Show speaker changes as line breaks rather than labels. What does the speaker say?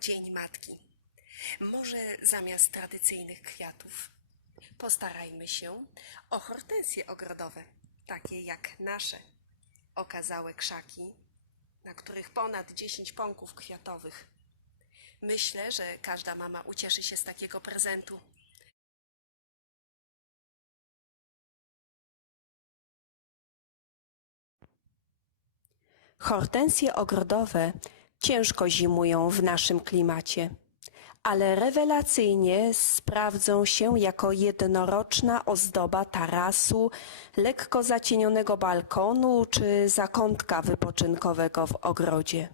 Dzień Matki. Może zamiast tradycyjnych kwiatów postarajmy się o hortensje ogrodowe, takie jak nasze okazałe krzaki, na których ponad 10 pąków kwiatowych. Myślę, że każda mama ucieszy się z takiego prezentu. Hortensje ogrodowe ciężko zimują w naszym klimacie, ale rewelacyjnie sprawdzą się jako jednoroczna ozdoba tarasu, lekko zacienionego balkonu czy zakątka wypoczynkowego w ogrodzie.